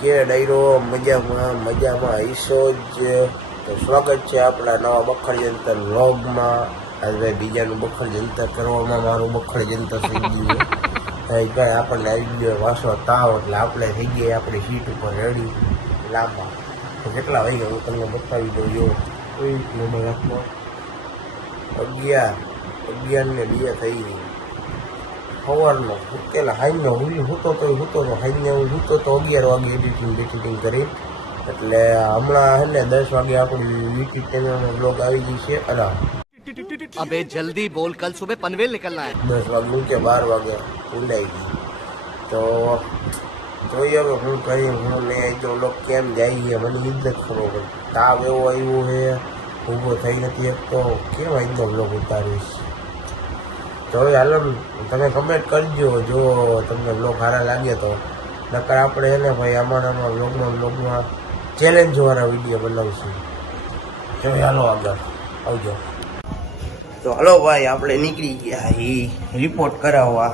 કે ડાયરો મજામાં હૈસો જ. તો સ્વાગત છે આપણા નવા બખર જંતર વ્લોગમાં. આજે બીજાનું બખર જંતર કરવામાં મારું બખર જંતર થઈ ગયું. ભાઈ આપણને આવી ગયો વાસો તાવ, એટલે આપણે થઈ ગયા આપણી સીટ ઉપર રેડી લાંબા. તો કેટલા વાગ્યા હું તમને બતાવી દઉં. જો 11 ને 2 થઈ ગઈ સવારનો. પેલા હાઈનો હૂતો તો હાઈને હું હૂતો તો 11 વાગે એડિટિંગ કરી. એટલે હમણાં હે ને 10 વાગે આપણી યુટ્યુબ ચેનલનો બ્લોગ આવી ગઈ છે. अबे जल्दी बोल, कल सुबह पनवेल निकलना है. 10 વાગે કે 12 વાગે ઉડાઈ ગઈ. તો જોઈએ હવે હું કરી હું નહીં તો લોક કેમ જાય છે મને એ જ નથી ખબર. તાવ એવો આવ્યો છે, ઊભો થઈ નથી એક તો કેમ આજનો બ્લોગ ઉતારીશ. તો હવે હાલો તમે કમેન્ટ કરજો જો તમને બ્લોગ સારા લાગે તો. નકર આપણે એને ભાઈ આમાં બ્લોગમાં ચેલેન્જવાળા વિડીયો બનાવશું. તો હાલો આગળ આવજો. તો હલો ભાઈ આપણે નીકળી ગયા એ રિપોર્ટ કરાવવા.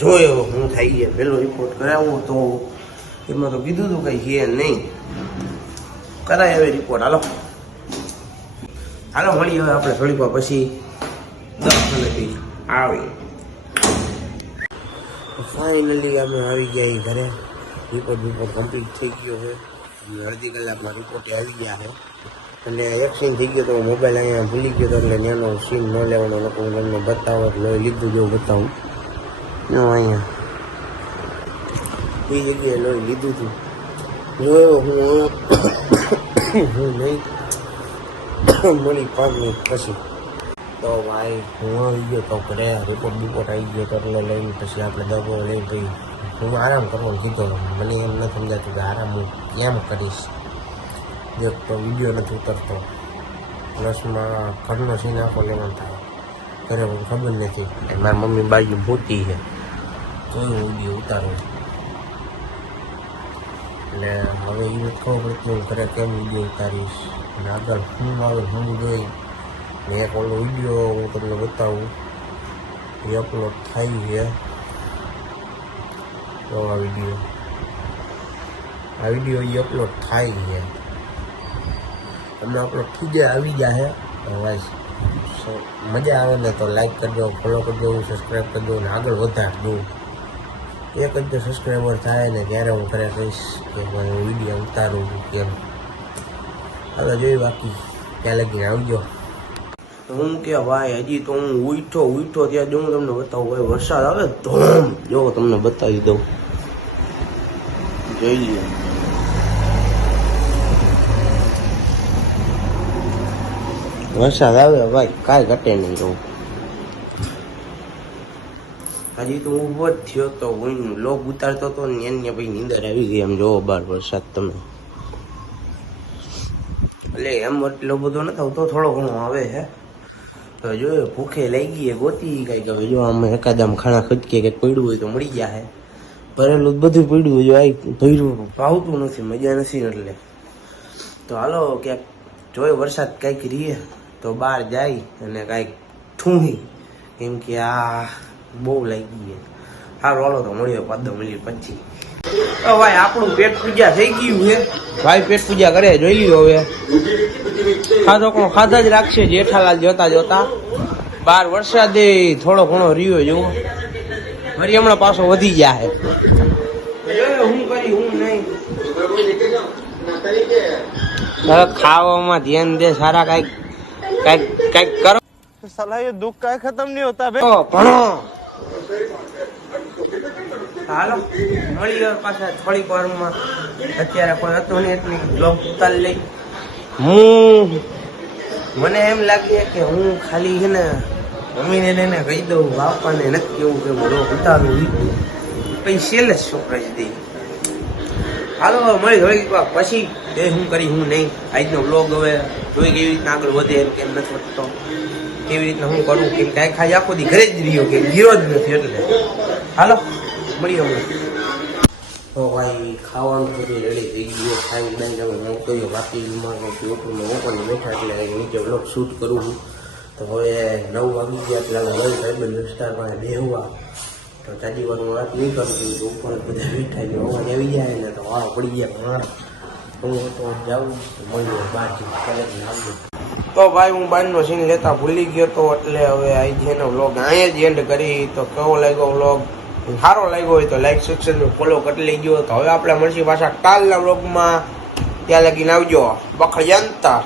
જોયો હું થઈ ગયા પેલો રિપોર્ટ કરાવવો તો એમાં તો કીધું હતું કંઈ છે નહીં. કરાય હવે રિપોર્ટ. હાલો મળી હવે આપણે થોડીક વાર પછી 10 મિનિટથી આવી. ફાઇનલી અમે આવી ગયા ઘરે. રિપોર્ટ કમ્પ્લીટ થઈ ગયો છે. અડધી કલાકમાં રિપોર્ટ આવી ગયા છે. અને એક સીન થઈ ગયો તો મોબાઈલ અહીંયા ભૂલી ગયો હતો, એટલે ત્યાંનો સીન ન લેવાનો લોકો હું તમને બતાવો. એટલે લીધું જેવું બતાવું અહીંયા એ જગ્યાએ લોહી લીધું હતું. જોયો હું નહીં મળી 5 મિનિટ પછી. તો ભાઈ હું આવી ગયો તો ઘરે રિપોર્ટ આવી ગયો તો એટલે લઈને પછી આપણે દવો લઈને ભાઈ હું આરામ કરવાનો કીધો. મને એમ ન સમજાતું કે આરામ હું કેમ કરીશ. એક તો વિડીયો નથી ઉતરતો, પ્લસમાં ઘરનો સીન આખો લેવાનો થાય. ઘરે મને ખબર નથી. મારી મમ્મી બાજુ મોટી છે તો હું વિડીયો ઉતારું. એટલે હવે એ નથી ખબર પડતી હું ઘરે કેમ વિડીયો ઉતારીશ અને આગળ શું આવે હું જોઈ. ને એક ઓલો વિડીયો હું તમને બતાવું એ અપલોડ થાય છે. તો આ વિડીયો એ અપલોડ થાય છે. તમને અપલોડ થઈ જાય આવી જાય. મજા આવે ને તો લાઈક કરજો, ફોલો કરજો, સબસ્ક્રાઈબ કરજો અને આગળ વધારજો. એક જ સબસ્ક્રાઈબર થાય ને ત્યારે હું ઘરે કહીશ કે હું વિડીયો ઉતારું કેમ. હવે જોઈ બાકી ત્યાં લગીને આવજો. હું કે ભાઈ હજી તો હું ઉઠો ત્યાં જો હું તમને બતાવું. ભાઈ વરસાદ આવે ધોમ, જો તમને બતાવી દઉં. જોઈ લો વરસાદ આવે ભાઈ કાંઈ ઘટે નહીં. કહું હજી તો ઊભો જ થયો તો હું લોગ ઉતારતો હતો ને એને ભાઈ નીંદર આવી ગઈ. એમ જોવો બાર વરસાદ તમે. એટલે એમ એટલો બધો નથી આવતો, થોડો ઘણો આવે છે. તો જોયો ભૂખે લઈ ગઈ ગોતી કાંઈક. હવે જો આમ એકાદામ ખાણા ખદકે કંઈક પડ્યું હોય તો મળી ગયા. ભરેલું બધું પડ્યું હોય. જો આ ભર્યું ભાવતું નથી, મજા નથી. એટલે તો હાલો ક્યાંક જોયો વરસાદ કાંઈક રીએ તો બહાર જાય અને કાંઈક ઠૂંહી, કેમ કે આ બહુ લાગી ગઈ. હારો હાલો તો મળ્યો 15 મિનિટ પછી. ભાઈ આપણું પેટ પૂજા થઈ ગયું છે. ભાઈ પેટ પૂજા કરે જોઈ લ્યો. હવે ખાધો કોણ ખાધા જ રાખશે. જેઠાલાલ જોતા બહાર વરસાદે થોડો ઘણો રહ્યો જેવો. ફરી હમણાં પાછો વધી ગયા છે. હું કરી હું નહીં. ખાવામાં ધ્યાન દે સારા. કાંઈક કરો. સાલા ये दुख का खत्म नहीं होता बे. ભણો હાલો મળી પાછા થોડીક વારમાં. અત્યારે કોઈ હતું નહીં એટલે બ્લોગ ઉતારી લઈ. મને એમ લાગે કે હું ખાલી છે ને મમ્મીને લઈને કહી દઉં, બાપાને નથી કેવું કે બ્લોગ ઉતારું. પછી સેલે છોકરા જ દઈ. હાલો મળી થોડીક વાર પછી તે હું કરી હું નહીં. આજનો બ્લોગ હવે જોઈ કેવી રીતના આગળ વધે એમ કેમ નથી વધતો, કેવી રીતના હું કરું. કે કાંઈ ખાઈ આખો દી ઘરે જ રહ્યો કે ગીરો જ નથી. એટલે હાલો મળીએ હવે. તો ભાઈ ખાવાનું બધું રેડી થઈ ગયું. ખાઈ ડાઈ હવે હું કર્યો બાકી યુટ્યુબમાં ઓપન બેઠા એટલે નીચે બ્લોગ શૂટ કરું છું. તો હવે 9 વાગી ગયા એટલે હવે ભાઈબંધ વિસ્તારમાં બેહવા. તો ચાજી વાર હું વાત નહીં કરું તો ઉપર બધા બેઠા છે અવાજ આવી જાય ને તો વાળ પડી ગયા મારા હું તો જાઉં મળ્યો બાકી કલેક્ટ આવજો તો ભાઈ હું બારનો સીન લેતા ભૂલી ગયો તો એટલે હવે આજનો વ્લોગ અહીંયા જ એન્ડ કરી તો કેવો લાગ્યો વ્લોગ સારો લાગ્યો હોય તો લાઈક સબસ્ક્રાઇબ ફોલો કરી લેજો તો હવે આપણે મળશું પાછા કાલના વ્લોગમાં ત્યાં લગીને આવજો બખયંતર